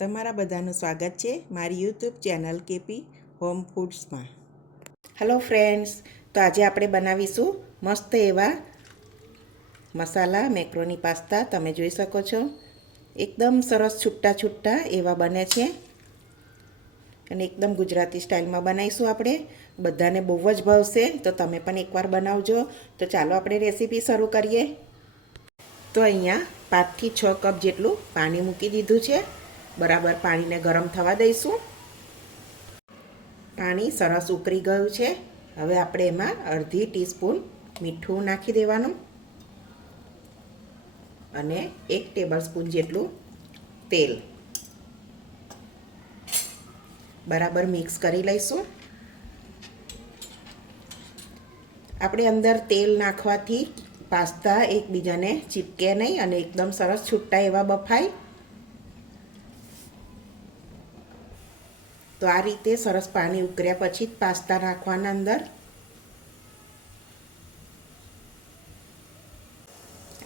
તમારા બધાનું સ્વાગત છે મારી યુટ્યુબ ચેનલ કેપી હોમ ફૂડ્સમાં. હેલો ફ્રેન્ડ્સ, તો આજે આપણે બનાવીશું મસ્ત એવા મસાલા મેક્રોની પાસ્તા. તમે જોઈ શકો છો એકદમ સરસ છૂટા છૂટા એવા બને છે અને એકદમ ગુજરાતી સ્ટાઇલમાં બનાવીશું આપણે. બધાને બહુ જ ભાવશે, તો તમે પણ એકવાર બનાવજો. તો ચાલો આપણે રેસીપી શરૂ કરીએ. તો અહીંયા 5 થી 6 કપ જેટલું પાણી મૂકી દીધું છે. બરાબર પાણીને ગરમ થવા દઈશું. પાણી સરસ ઉકળી ગયું છે. હવે આપણે એમાં અડધી ટીસ્પૂન મીઠું નાખી દેવાનું અને 1 ટેબલસ્પૂન જેટલું તેલ બરાબર મિક્સ કરી લઈશું. આપણે અંદર તેલ નાખવાથી પાસ્તા એકબીજાને ચીપકે નહીં અને એકદમ સરસ છૂટા એવા બફાય. તો આ રીતે સરસ પાણી ઉકળ્યા પછી જ પાસ્તા નાખવાના અંદર.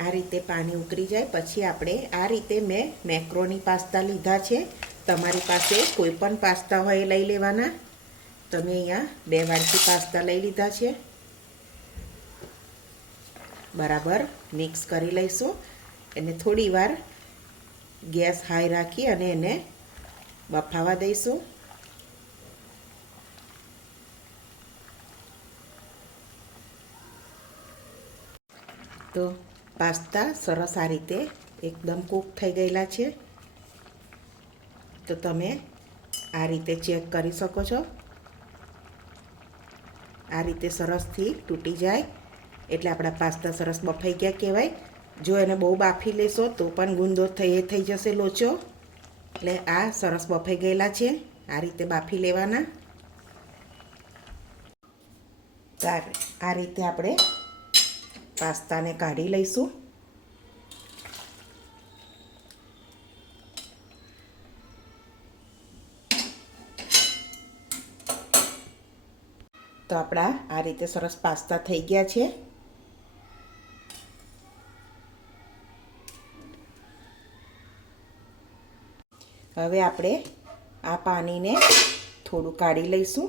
આ રીતે પાણી ઉકળી જાય પછી આપણે આ રીતે મેં મેક્રોની પાસ્તા લીધા છે. તમારી પાસે કોઈ પણ પાસ્તા હોય લઈ લેવાના. તમે અહીંયા 2 વાડકી પાસ્તા લઈ લીધા છે. બરાબર મિક્સ કરી લઈશું અને થોડી વાર ગેસ હાઈ રાખી અને એને બફાવા દઈશું. તો પાસ્તા સરસ આ રીતે એકદમ કૂક થઈ ગયેલા છે. તો તમે આ રીતે ચેક કરી શકો છો. આ રીતે સરસથી તૂટી જાય એટલે આપણા પાસ્તા સરસ બફાઈ ગયા કહેવાય. જો એને બહુ બાફી લેશો તો પણ ગુંદો થઈ જશે લોચો. એટલે આ સરસ બફાઈ ગયેલા છે. આ રીતે બાફી લેવાના. આ રીતે આપણે પાસ્તાને કાઢી લઈશું. તો આપણા આ રીતે સરસ પાસ્તા થઈ ગયા છે. હવે આપણે આ પાણીને થોડું કાઢી લઈશું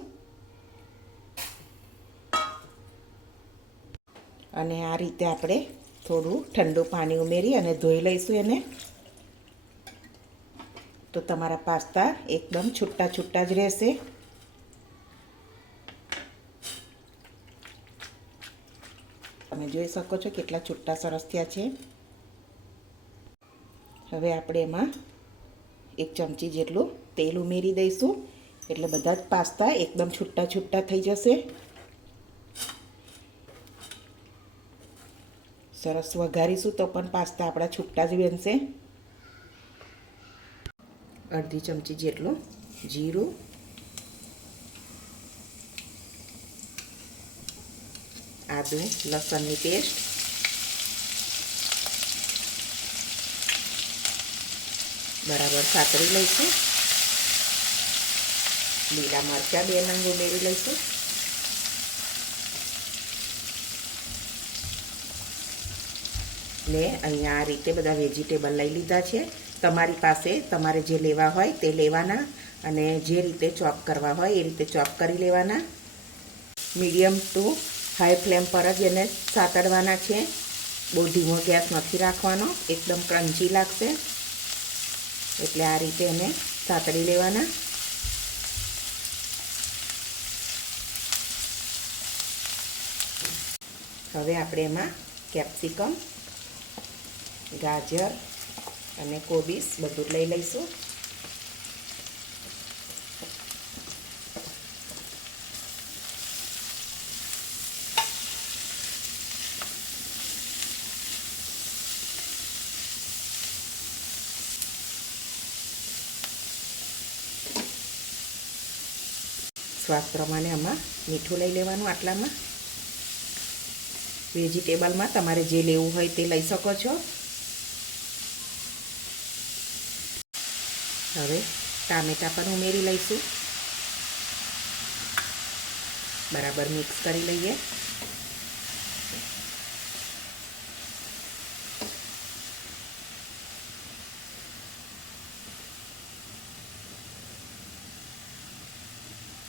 અને આ રીતે આપણે થોડું ઠંડુ પાણી ઉમેરી અને ધોઈ લઈશું એને. તો તમારા પાસ્તા એકદમ છૂટા છૂટા જ રહેશે. તમે જોઈ શકો છો કેટલા છૂટા સરસ થયા છે. હવે આપણે એમાં 1 ચમચી જેટલું તેલ ઉમેરી દઈશું એટલે બધા જ પાસ્તા એકદમ છૂટા છૂટા થઈ જશે. સરસ વઘારીશું તો પણ પાસ્તા આપણા છૂટા જ બનશે. અડધી ચમચી જેટલું જીરું, આદુ લસણની પેસ્ટ, બરાબર સાતરી લઈશું. લીલા મરચાં 2 નંગ ઉમેરી લઈશું. ને અહીંયા આ રીતે બધા વેજીટેબલ લઈ લીધા છે. તમારી પાસે તમારે જે લેવા હોય તે લેવાના અને જે રીતે ચોપ કરવા હોય એ રીતે ચોપ કરી લેવાના. મીડિયમ ટુ હાઈ ફ્લેમ પર જ એને સાતડવાના છે. બહુ ધીમો ગેસ નથી રાખવાનો, એકદમ ક્રન્ચી લાગશે એટલે આ રીતે એને સાતડી લેવાના. હવે આપણે એમાં કેપ્સિકમ, ગાજર અને કોબીસ બધું લઈ લઈશું. સ્વાદ પ્રમાણે આમાં મીઠું લઈ લેવાનું. આટલામાં વેજીટેબલમાં તમારે જે લેવું હોય તે લઈ શકો છો. હવે ટામેટાં પણ ઉમેરી લઈશું. બરાબર મિક્સ કરી લઈએ.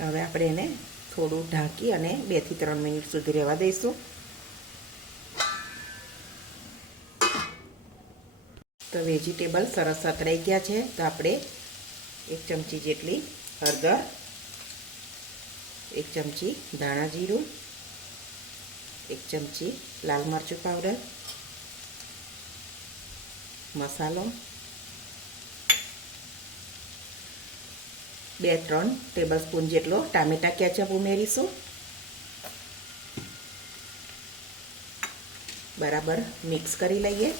હવે આપણે એને થોડું ઢાંકી અને 2 થી 3 મિનિટ સુધી રહેવા દઈશું. તો વેજીટેબલ સરસ સતળાઈ ગયા છે. તો આપણે 1 ચમચી જેટલી હળદર, 1 ચમચી ધાણા જીરું, 1 ચમચી લાલ મરચું પાવડર, મસાલો, 2-3 ટેબલસ્પૂન જેટલો ટામેટા કેચઅપ ઉમેરીશું. બરાબર મિક્સ કરી લઈએ.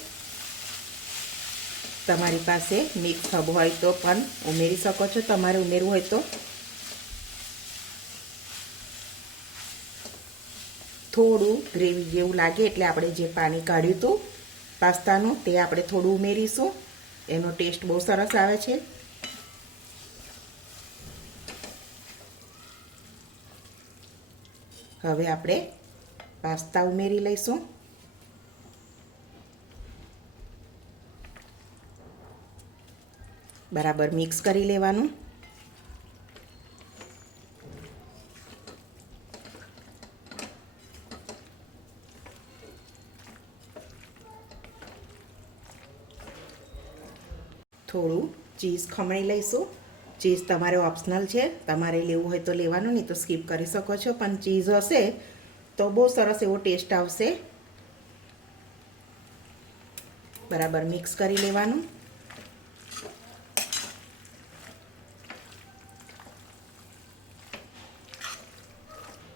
તમારી પાસે મિક્સ હબ હોય તો પણ ઉમેરી શકો છો, તમારે ઉમેરવું હોય તો. થોડું ગ્રેવી જેવું લાગે એટલે આપણે જે પાણી કાઢ્યું હતું પાસ્તાનું તે આપણે થોડું ઉમેરીશું. એનો ટેસ્ટ બહુ સરસ આવે છે. હવે આપણે પાસ્તા ઉમેરી લઈશું. બરાબર મિક્સ કરી લેવાનું. થોડું ચીઝ ખમણી લઈશું. ચીઝ તમારે ઓપ્શનલ છે, તમારે લેવું હોય તો લેવાનું, નહીં તો સ્કીપ કરી શકો છો. પણ ચીઝ હશે તો બહુ સરસ એવો ટેસ્ટ આવશે. બરાબર મિક્સ કરી લેવાનું.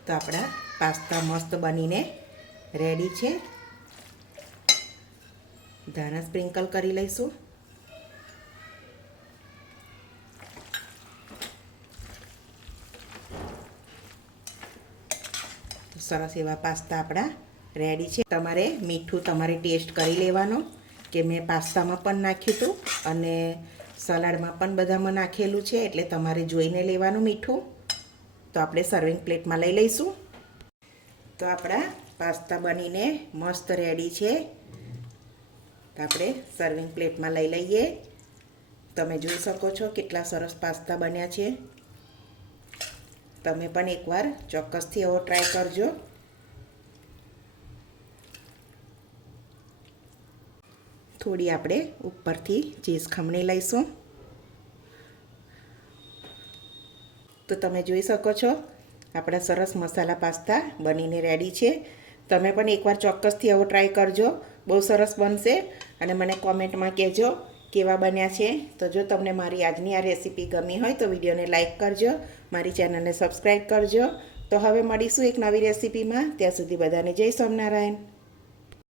તો આપણા પાસ્તા મસ્ત બનીને રેડી છે. ધાણા સ્પ્રિંકલ કરી લઈશું. સરસ એવા પાસ્તા આપણા રેડી છે. તમારે મીઠું તમારે ટેસ્ટ કરી લેવાનો, કે મેં પાસ્તામાં પણ નાખ્યું હતું અને સલાડમાં પણ બધામાં નાખેલું છે, એટલે તમારે જોઈને લેવાનું મીઠું. તો આપણે સર્વિંગ પ્લેટમાં લઈ લઈશું. તો આપણા પાસ્તા બનીને મસ્ત રેડી છે. તો આપણે સર્વિંગ પ્લેટમાં લઈ લઈએ. તમે જોઈ શકો છો કેટલા સરસ પાસ્તા બન્યા છે. તમે પણ એકવાર ચોક્કસથી એવો ટ્રાય કરજો. થોડી આપણે ઉપરથી ચીઝ ખમણી લઈશું. તો તમે જોઈ શકો છો આપણા સરસ મસાલા પાસ્તા બનીને રેડી છે. તમે પણ એકવાર ચોક્કસથી એવો ટ્રાય કરજો, બહુ સરસ બનશે. અને મને કોમેન્ટમાં કહેજો કેવા બન્યા છે. તો જો તમને મારી આજની આ રેસીપી ગમી હોય તો વિડીયોને લાઈક કરજો, મારી ચેનલને સબસ્ક્રાઈબ કરજો. તો હવે મળીશું એક નવી રેસીપીમાં. ત્યાં સુધી બધાને જય સ્વામિનારાયણ.